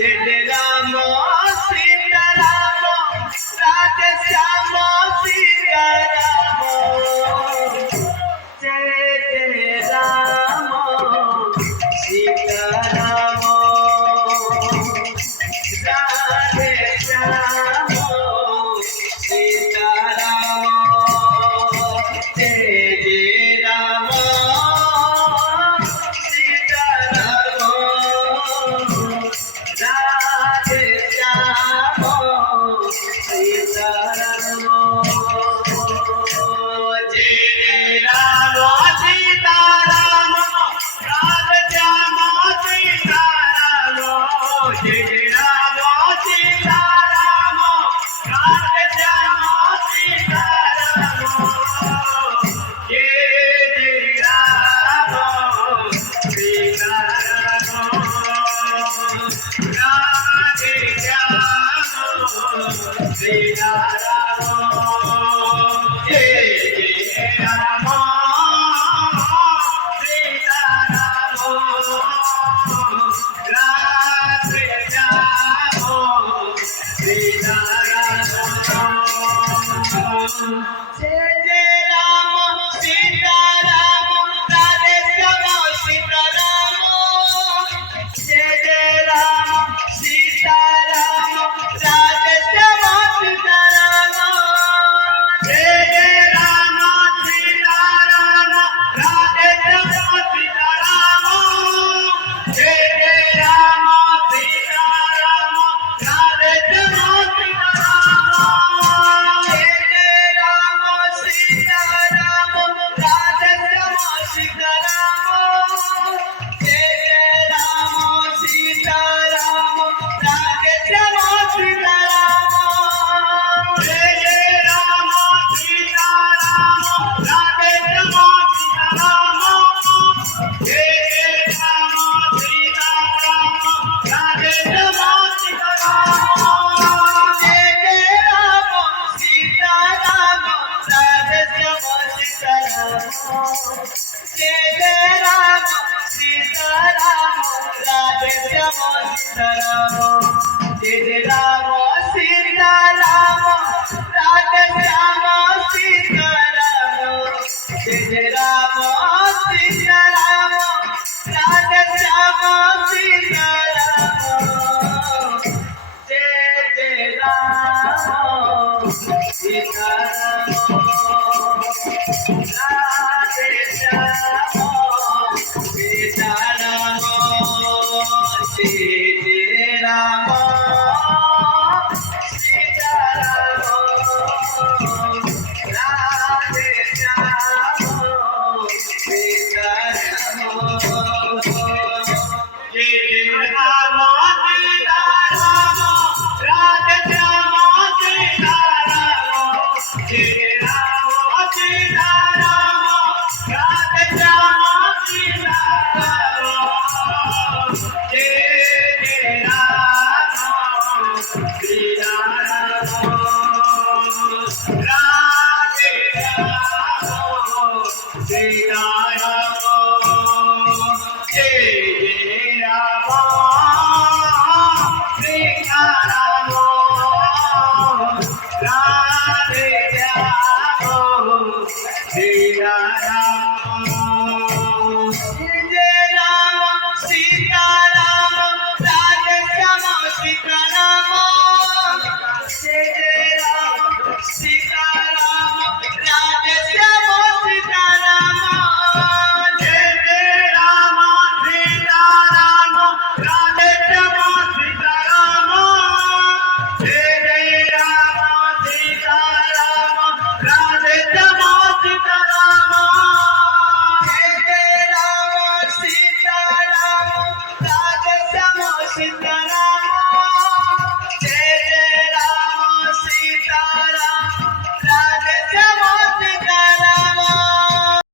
Jai Rama Sita Rama Radhe Shyama Sita Rama Jai Rama Sita Rama Radhe Shyama Sita Rama Jai Rama Sita Rama Radhe Shyama Sita Rama Jai Rama Sita Rama Radhe Shyama Sita Rama Jai Rama Sita Rama Radhe Shyama Sita Rama Jai Rama Sita Rama Radhe Shyama Sita Rama Jai Rama Sita Rama Radhe Shyama Sita Rama Jai Rama Sita Rama Radhe Shyama Sita Rama Jai Rama Sita Rama Radhe Shyama Sita Rama Jai Rama Sita Rama Radhe Shyama Sita Rama Jai Rama Sita Rama Radhe Shyama Sita Rama Jai Rama Sita Rama Radhe Shyama Sita Rama Jai Rama Sita Rama Radhe Shyama Sita Rama Jai Rama Sita Rama Radhe Shyama Sita Rama Jai Rama Sita Rama Radhe Shyama Sita Rama Jai Rama Sita Rama Radhe Shyama Sita Rama Jai Rama Sita Rama Radhe Shyama Sita Rama Jai Rama Sita Rama Radhe Shyama Sita Rama Jai Rama Sita Rama Radhe Shyama Sita Rama Jai Rama Sita Rama Radhe Shyama Sita Rama Jai Rama Sita Rama Radhe Shyama Sita Rama Jai Rama Sita Rama Radhe Shyama Sita Rama Jai Rama Sita Rama Radhe Shyama Sita Rama Jai Rama Sita Rama Radhe Shyama Sita Rama Jai Rama Sita Rama Radhe Shyama Sita Rama Jai Rama Sita Rama Radhe Shyama Sita Rama